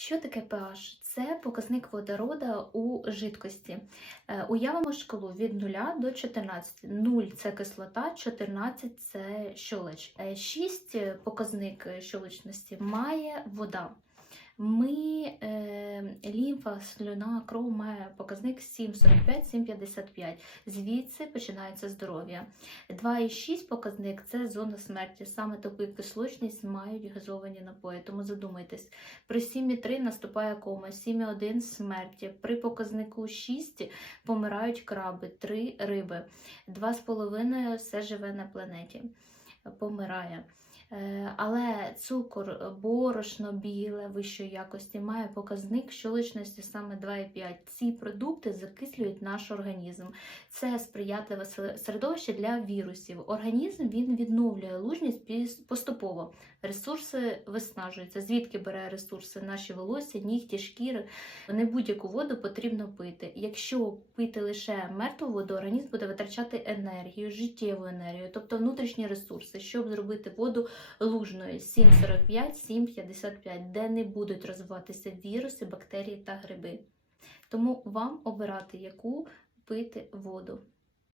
Що таке pH? Це показник водорода у жидкості. Е, Уявимо шкалу від 0 до 14. 0 це кислота, 14 це щолоч. 6 показник щолочності має вода. Ми е, лімфа, слюна, кров має показник 7,45, 7,55. Звідси починається здоров'я. 2,6 показник це зона смерті. Саме таку кислочність мають газовані напої. Тому задумайтесь. При 7,3 наступає кома, 7,1 смерті. При показнику 6 помирають краби, 3 риби, 2,5 все живе на планеті. Помирає. Е, Але цукор, борошно біле вищої якості має показник щолочності саме 2,5. Ці продукти закислюють наш організм. Це сприятливе се- середовище для вірусів. Організм він відновлює лужність поступово. Ресурси виснажуються. Звідки бере ресурси? Наші волосся, нігті, шкіри. Не будь-яку воду потрібно пити. Якщо пити лише мертву воду, організм буде витрачати енергію, життєву енергію, тобто внутрішні ресурси, щоб зробити воду лужною 7,45, 7,55, де не будуть розвиватися віруси, бактерії та гриби. Тому вам обирати, яку пити воду.